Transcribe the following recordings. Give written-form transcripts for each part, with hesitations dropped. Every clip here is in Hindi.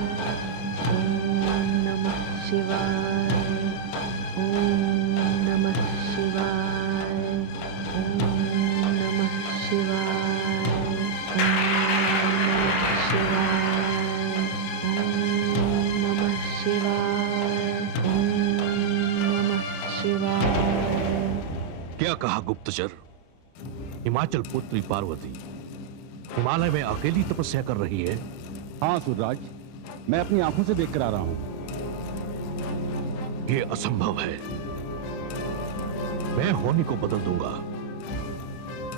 ओम नमः शिवाय। ओम नमः शिवाय। ओम नमः शिवाय। ओम नमः शिवाय। ओम नमः शिवाय। ओम नमः शिवाय। क्या कहा गुप्तचर? हिमाचल पुत्री पार्वती हिमालय में अकेली तपस्या कर रही है? हाँ असुरराज, मैं अपनी आंखों से देखकर आ रहा हूं। यह असंभव है। मैं होनी को बदल दूंगा।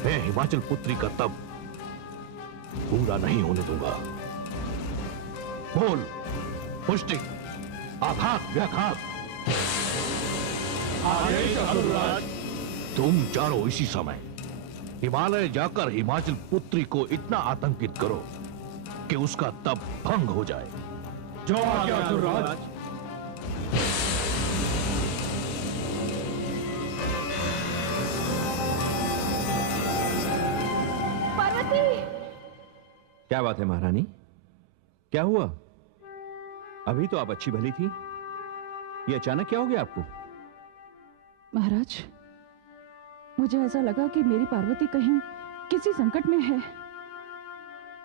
मैं हिमाचल पुत्री का तप पूरा नहीं होने दूंगा। बोल, पुष्टि, आघात, व्याघात। आदेश असुरराज। तुम चारों इसी समय हिमालय जाकर हिमाचल पुत्री को इतना आतंकित करो कि उसका तप भंग हो जाए। जो आज्ञा असुरराज। पार्वती! क्या बात है महारानी? क्या हुआ? अभी तो आप अच्छी भली थी, ये अचानक क्या हो गया आपको? महाराज, मुझे ऐसा लगा कि मेरी पार्वती कहीं किसी संकट में है।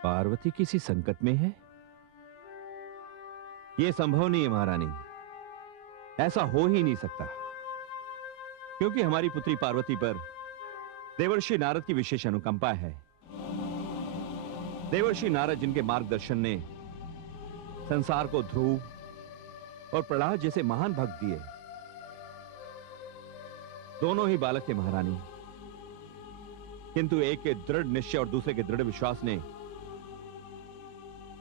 पार्वती किसी संकट में है? यह संभव नहीं है महारानी, ऐसा हो ही नहीं सकता, क्योंकि हमारी पुत्री पार्वती पर देवर्षि नारद की विशेष अनुकंपा है। देवर्षि नारद जिनके मार्गदर्शन ने संसार को ध्रुव और प्रहलाद जैसे महान भक्त दिए, दोनों ही बालक थे महारानी, किंतु एक के दृढ़ निश्चय और दूसरे के दृढ़ विश्वास ने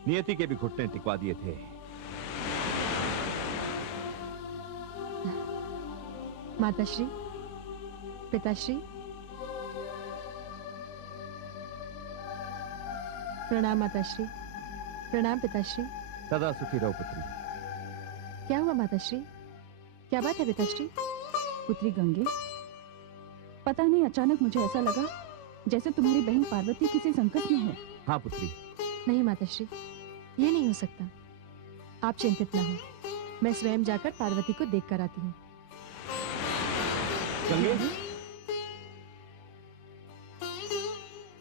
नियति के भी घुटने टिकवा दिए थे। माताश्री, पिताश्री, प्रणाम माताश्री, प्रणाम पिताश्री। सदा सुखी रहो पुत्री। क्या हुआ माताश्री? क्या बात है पिताश्री? पुत्री गंगे, पता नहीं अचानक मुझे ऐसा लगा जैसे तुम्हारी बहन पार्वती किसी संकट में है। हाँ पुत्री। नहीं माताश्री, ये नहीं हो सकता। आप चिंतित ना हो, मैं स्वयं जाकर पार्वती को देख कर आती हूँ। गंगे,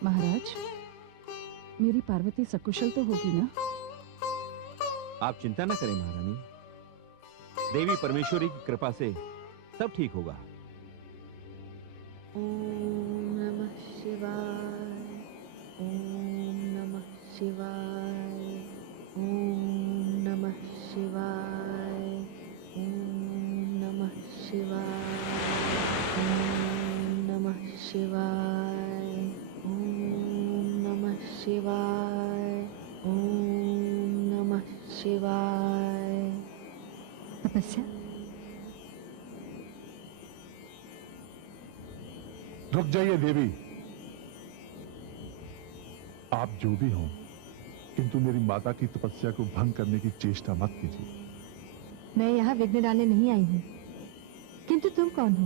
महाराज, मेरी पार्वती सकुशल तो होगी ना? आप चिंता न करें महारानी, देवी परमेश्वरी की कृपा से सब ठीक होगा। ओम नमः शिवाय। ओम नमः शिवाय। ओम नमः शिवाय। ओम नमः शिवाय। ओम नमः शिवाय। ओम नमः शिवाय। ओम नमः शिवाय। तपस्या? रुक जाइए देवी, आप जो भी हों, किंतु मेरी माता की तपस्या को भंग करने की चेष्टा मत कीजिए। मैं यहाँ विघ्न डालने नहीं आई हूँ, किंतु तुम कौन हो?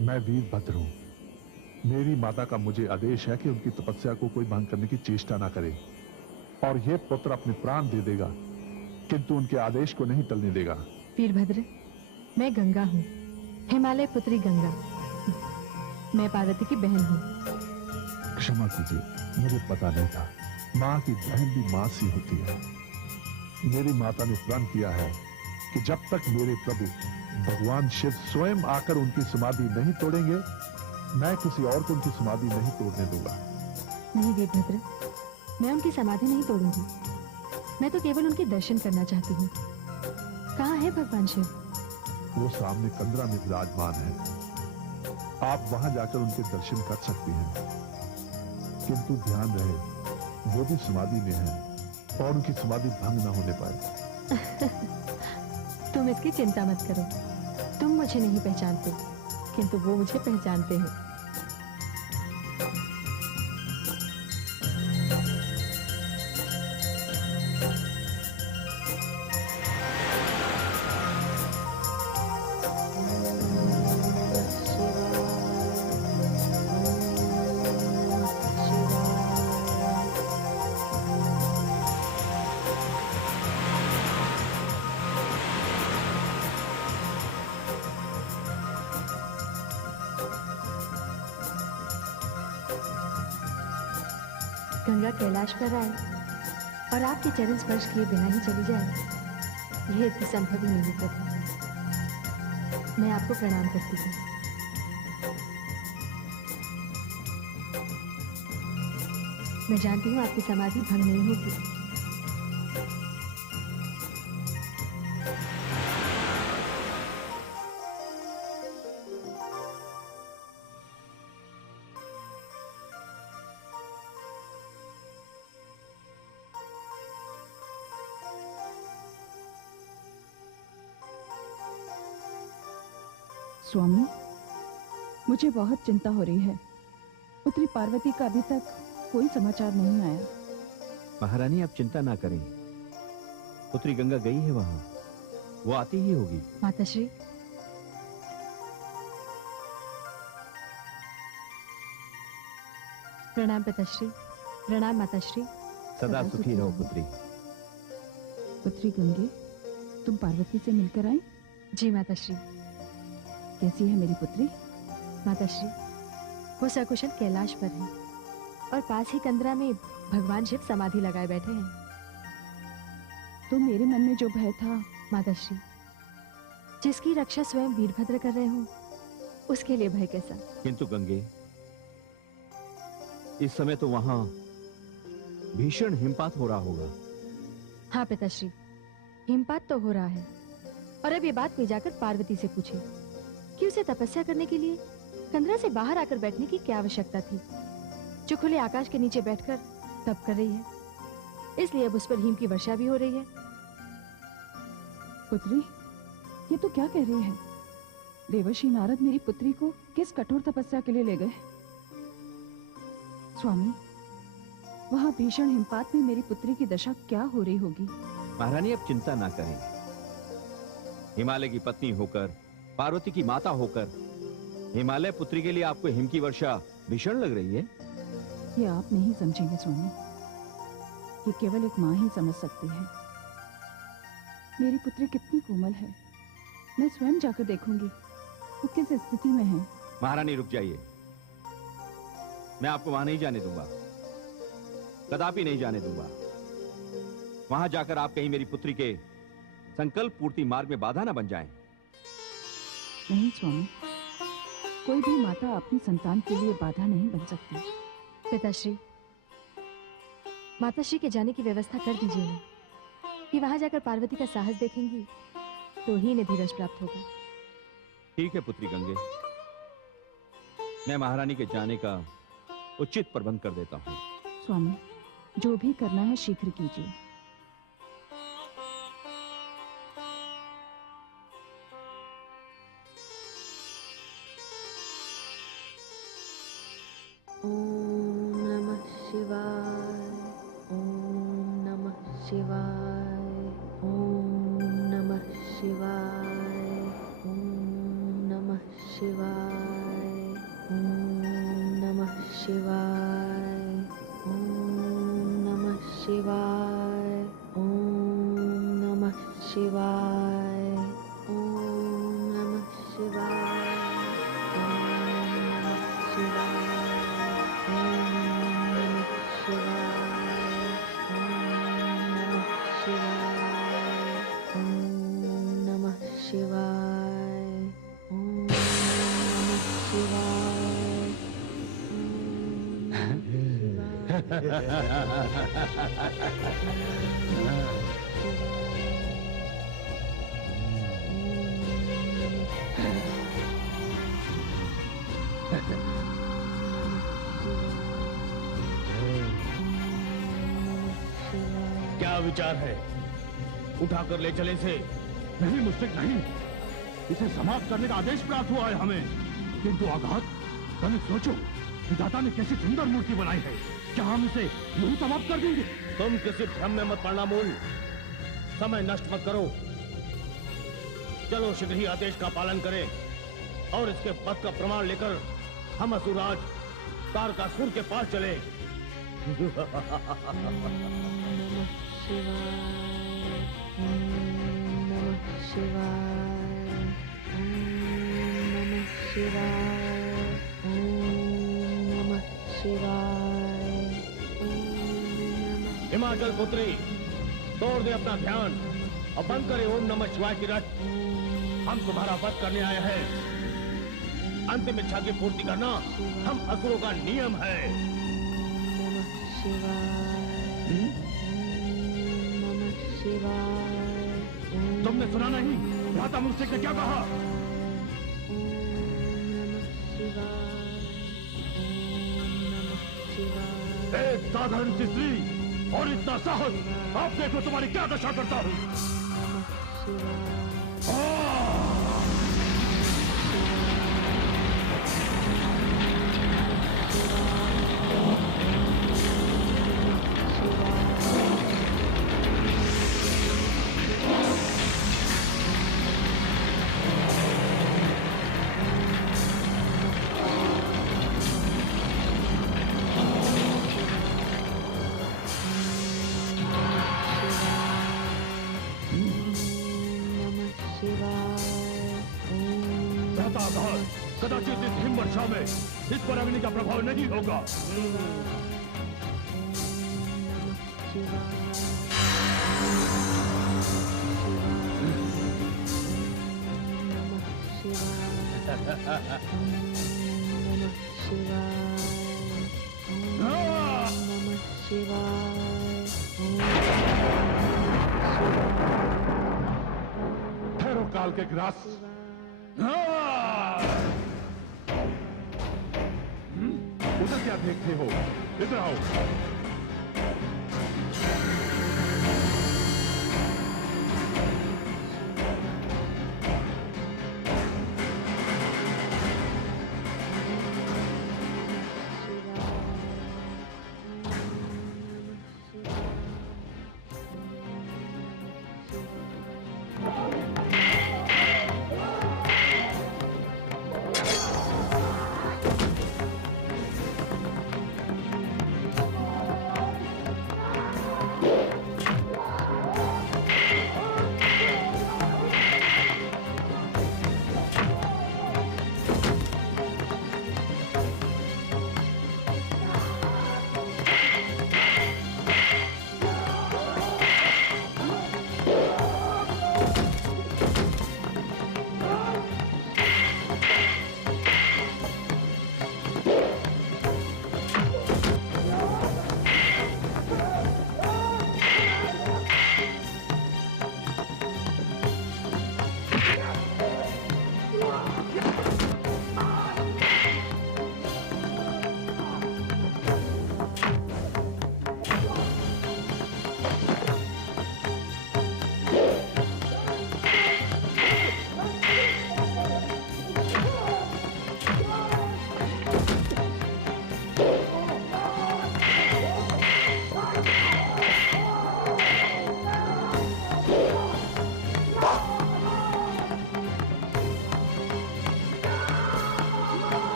मैं वीरभद्र हूं। मेरी माता का मुझे आदेश है कि उनकी तपस्या को कोई भंग करने की चेष्टा ना करे, और यह पुत्र अपने प्राण दे देगा, किंतु उनके आदेश को नहीं टलने देगा। वीरभद्र, मैं गंगा हूँ, हिमालय पुत्री गंगा। मैं पार्वती की बहन हूँ। क्षमा कीजिए, मुझे पता नहीं था। माँ की बहन भी माँ सी होती है। मेरी माता ने प्रण किया है कि जब तक मेरे प्रभु भगवान शिव स्वयं आकर उनकी समाधि नहीं तोड़ेंगे, मैं किसी और को उनकी समाधि नहीं तोड़ने दूंगा। नहीं वीरभद्र, मैं उनकी समाधि नहीं तोड़ूंगी। मैं तो केवल उनके दर्शन करना चाहती हूँ। कहाँ है भगवान शिव? वो सामने कंदरा में विराजमान है। आप वहां जाकर उनके दर्शन कर सकती हैं, किंतु ध्यान रहे वो भी समाधि में है और उनकी समाधि भंग न होने पाए। तुम इसकी चिंता मत करो। तुम मुझे नहीं पहचानते, किंतु वो मुझे पहचानते हैं। गंगा कैलाश पर आए और आपके चरण स्पर्श किए बिना ही चली जाए, यह तो संभव ही नहीं होता। मैं आपको प्रणाम करती हूँ। मैं जानती हूँ आपकी समाधि भंग नहीं होगी। स्वामी, मुझे बहुत चिंता हो रही है। पुत्री पार्वती का अभी तक कोई समाचार नहीं आया। महारानी आप चिंता ना करें, पुत्री गंगा गई है वहां, वो आती ही होगी। माताश्री, प्रणाम पिताश्री। प्रणाम माताश्री। सदा सुखी रहो पुत्री। पुत्री गंगे, तुम पार्वती से मिलकर आई? जी माताश्री। कैसी है मेरी पुत्री? माताश्री, वो सकुशल कैलाश पर है और पास ही कंदरा में भगवान शिव समाधि लगाए बैठे हैं। तो मेरे मन में जो भय था। माताश्री, जिसकी रक्षा स्वयं वीरभद्र कर रहे हो, उसके लिए भय कैसा? किंतु गंगे, इस समय तो वहां भीषण हिमपात हो रहा होगा। हाँ पिताश्री, हिमपात तो हो रहा है। और अब ये बात कोई जाकर पार्वती से पूछे कि उसे तपस्या करने के लिए कंदरा से बाहर आकर बैठने की क्या आवश्यकता थी, जो खुले आकाश के नीचे बैठकर तप कर रही है। इसलिए अब उस पर हिम की वर्षा भी हो रही है। पुत्री, ये तो क्या कह रही है? देवर्षि नारद मेरी पुत्री को किस कठोर तपस्या के लिए ले गए? स्वामी, वहां भीषण हिमपात में मेरी पुत्री की दशा क्या हो रही होगी? महारानी आप चिंता ना करें। हिमालय की पत्नी होकर, पार्वती की माता होकर, हिमालय पुत्री के लिए आपको हिम की वर्षा भीषण लग रही है? ये आप नहीं समझेंगे स्वामी, ये केवल एक माँ ही समझ सकती है। मेरी पुत्री कितनी कोमल है, मैं स्वयं जाकर देखूंगी वो किस स्थिति में है। महारानी रुक जाइए, मैं आपको वहां नहीं जाने दूंगा, कदापि नहीं जाने दूंगा। वहां जाकर आप कहीं मेरी पुत्री के संकल्प पूर्ति मार्ग में बाधा ना बन जाएं। नहीं स्वामी, कोई भी माता अपनी संतान के लिए बाधा नहीं बन सकती। पिताश्री, माताश्री के जाने की व्यवस्था कर दीजिए ना, कि वहां जाकर पार्वती का साहस देखेंगी तो ही इन्हें धीरज प्राप्त होगा। ठीक है पुत्री गंगे, मैं महारानी के जाने का उचित प्रबंध कर देता हूँ। स्वामी, जो भी करना है शीघ्र कीजिए। ओम नमः शिवाय। ओम नमः शिवाय। ओम नमः शिवाय। ओम नमः शिवाय। ओम नमः शिवाय। ओम नमः शिवाय। ओम नमः शिवाय। ओम नमः शिवाय। क्या विचार है? उठाकर ले चले से। नहीं मुश्किल नहीं, इसे समाप्त करने का आदेश प्राप्त हुआ है हमें। किंतु आघात, तनिक सोचो, विधाता ने कैसी सुंदर मूर्ति बनाई है, क्या हम इसे यूं समाप्त कर देंगे? तुम किसी भ्रम में मत पड़ना मूल, समय नष्ट मत करो। चलो शीघ्र ही आदेश का पालन करें और इसके पद का प्रमाण लेकर हम असुराज तारकासुर के पास चले। शिवाय। ओम नमः शिवाय। ओम हिमाचल पुत्री, तोड़ दे अपना ध्यान और बंद करे ओम नमः शिवाय की रट। हम तुम्हारा वध करने आए हैं। अंतिम इच्छा की पूर्ति करना हम असुरों का नियम है। नमः शिवाय, नमः शिवाय। तुमने सुना नहीं भ्राता मुझसे ने क्या कहा? नमः शिवाय, नमः शिवाय। एक साधारण सी स्त्री और इतना साहस, आप देखो तुम्हारी क्या दशा करता हूँ। कदाचित इस हिम वर्षा में इस पर अग्नि का प्रभाव नहीं होगा। ठहरो काल के ग्रास। उधर क्या देखते हो? इधर आओ।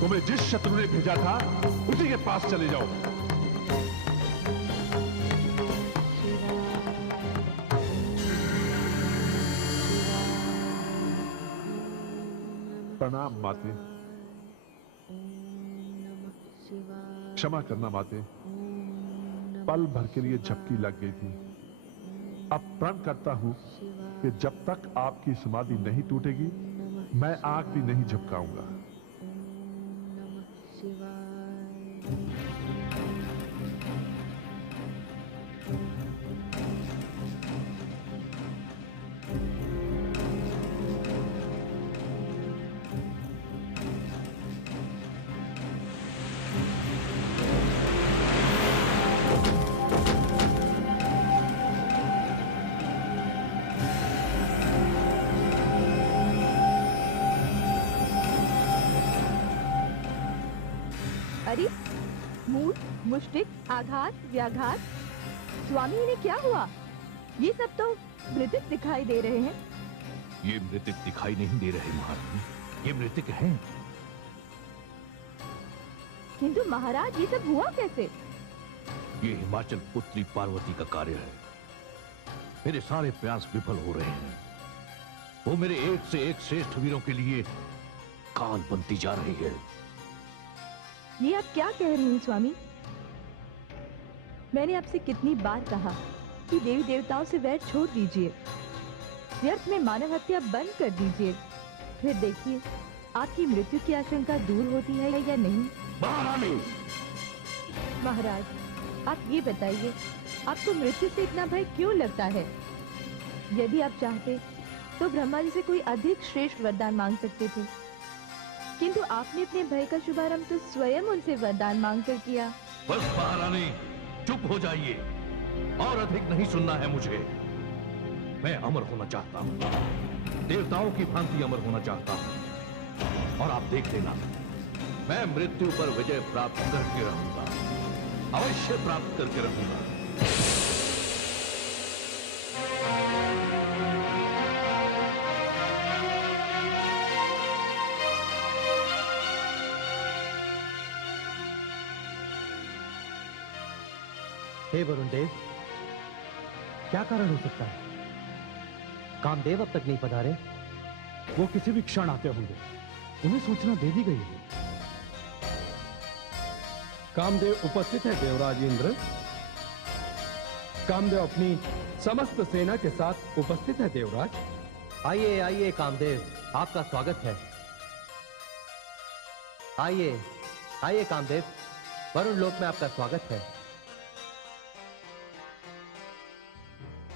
तुम्हें जिस शत्रु ने भेजा था उसी के पास चले जाओ। प्रणाम माते। क्षमा करना माते, पल भर के लिए झपकी लग गई थी। अब प्रण करता हूं कि जब तक आपकी समाधि नहीं टूटेगी मैं आंख भी नहीं झपकाऊंगा। मुष्टिक, आघात, व्याघात। स्वामी इन्हें क्या हुआ? ये सब तो मृतक दिखाई दे रहे हैं। ये मृतक दिखाई नहीं दे रहे महारानी, ये मृतक हैं। किंतु महाराज ये सब हुआ कैसे? ये हिमाचल पुत्री पार्वती का कार्य है। मेरे सारे प्रयास विफल हो रहे हैं। वो मेरे एक से एक श्रेष्ठ वीरों के लिए काल बनती जा रही है। ये आप क्या कह रही हैं स्वामी? मैंने आपसे कितनी बार कहा कि देवी देवताओं से वैर छोड़ दीजिए, व्यर्थ में मानव हत्या बंद कर दीजिए। फिर देखिए आपकी मृत्यु की आशंका दूर होती है या नहीं। महारानी! महाराज आप ये बताइए, आपको मृत्यु से इतना भय क्यों लगता है? यदि आप चाहते तो ब्रह्मा जी से कोई अधिक श्रेष्ठ वरदान मांग सकते थे, किंतु आपने अपने भय का शुभारंभ तो स्वयं उनसे वरदान मांगकर किया। बस महारानी चुप हो जाइए, और अधिक नहीं सुनना है मुझे। मैं अमर होना चाहता हूँ, देवताओं की भांति अमर होना चाहता हूँ। और आप देख लेना, मैं मृत्यु पर विजय प्राप्त करके रहूंगा, अवश्य प्राप्त करके रहूंगा। हे वरुण देव, क्या कारण हो सकता है? कामदेव अब तक नहीं पधारे। वो किसी भी क्षण आते होंगे, उन्हें सूचना दे दी गई है। कामदेव उपस्थित है देवराज इंद्र। कामदेव अपनी समस्त सेना के साथ उपस्थित है देवराज। आइए आइए कामदेव, आपका स्वागत है। आइए आइए कामदेव, वरुण लोक में आपका स्वागत है।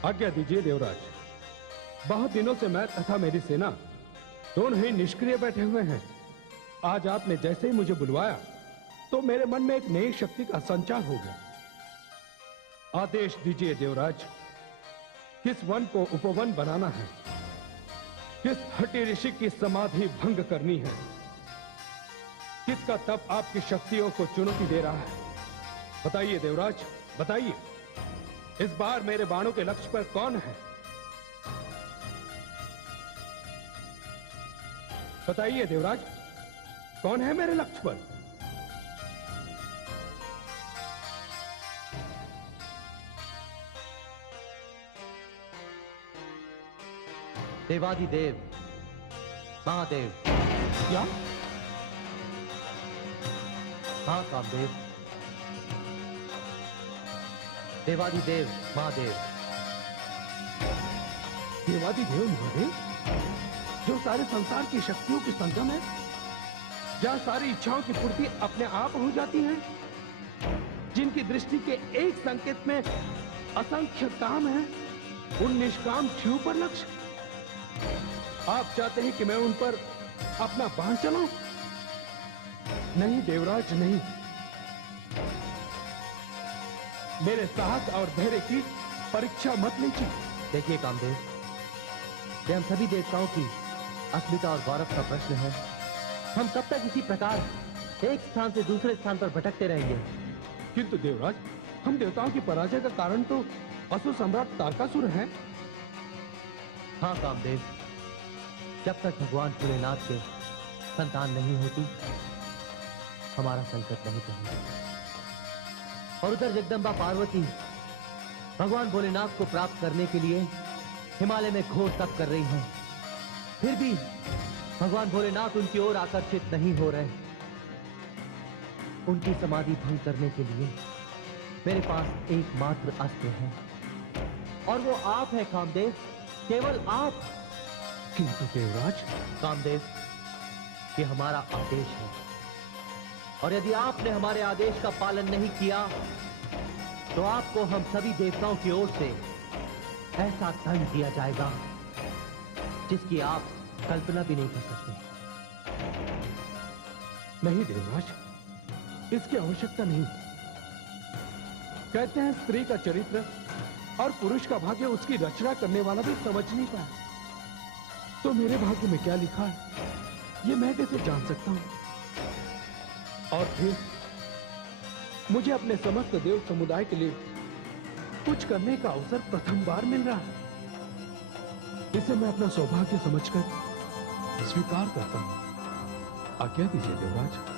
आज्ञा दीजिए देवराज। बहुत दिनों से मैं तथा मेरी सेना दोनों ही निष्क्रिय बैठे हुए हैं। आज आपने जैसे ही मुझे बुलवाया तो मेरे मन में एक नई शक्ति का संचार हो गया। आदेश दीजिए देवराज, किस वन को उपवन बनाना है, किस हठी ऋषि की समाधि भंग करनी है, किसका तप आपकी शक्तियों को चुनौती दे रहा है। बताइए देवराज, बताइए, इस बार मेरे बाणों के लक्ष्य पर कौन है? बताइए देवराज, कौन है मेरे लक्ष्य पर? देवादिदेव महादेव। क्या? हाँ कामदेव, देवादिदेव महादेव। देवादिदेव महादेव, जो सारे संसार की शक्तियों की संगम है, जहां सारी इच्छाओं की पूर्ति अपने आप हो जाती है, जिनकी दृष्टि के एक संकेत में असंख्य काम है, उन निष्काम शिव पर लक्ष्य। आप चाहते हैं कि मैं उन पर अपना बाण चलाऊं? नहीं देवराज, नहीं। मेरे साहस और धैर्य की परीक्षा मत लीजिए। देखिए कामदेव, ये हम सभी देवताओं की अस्मिता और गौरव का प्रश्न है। हम कब तक इसी प्रकार एक स्थान से दूसरे स्थान पर भटकते रहेंगे? किंतु देवराज, हम देवताओं की पराजय का कारण तो असुर सम्राट तारकासुर है। हाँ कामदेव, जब तक भगवान भोलेनाथ के संतान नहीं होती, हमारा संकट नहीं टलेगा। और उधर जगदम्बा पार्वती भगवान भोलेनाथ को प्राप्त करने के लिए हिमालय में घोर तप कर रही हैं। फिर भी भगवान भोलेनाथ उनकी ओर आकर्षित नहीं हो रहे। उनकी समाधि भंग करने के लिए मेरे पास एकमात्र अस्त्र है, और वो आप है कामदेव, केवल आप। किंतु देवराज, कामदेव, ये हमारा आदेश है, और यदि आपने हमारे आदेश का पालन नहीं किया तो आपको हम सभी देवताओं की ओर से ऐसा दंड दिया जाएगा जिसकी आप कल्पना भी नहीं कर सकते। नहीं देवराज, इसकी आवश्यकता नहीं। कहते हैं स्त्री का चरित्र और पुरुष का भाग्य उसकी रचना करने वाला भी समझ नहीं पाया। तो मेरे भाग्य में क्या लिखा है ये मैं कैसे जान सकता हूं? और फिर मुझे अपने समस्त देव समुदाय के लिए कुछ करने का अवसर प्रथम बार मिल रहा है। इसे मैं अपना सौभाग्य समझकर स्वीकार करता हूं। आज्ञा दीजिए देवराज।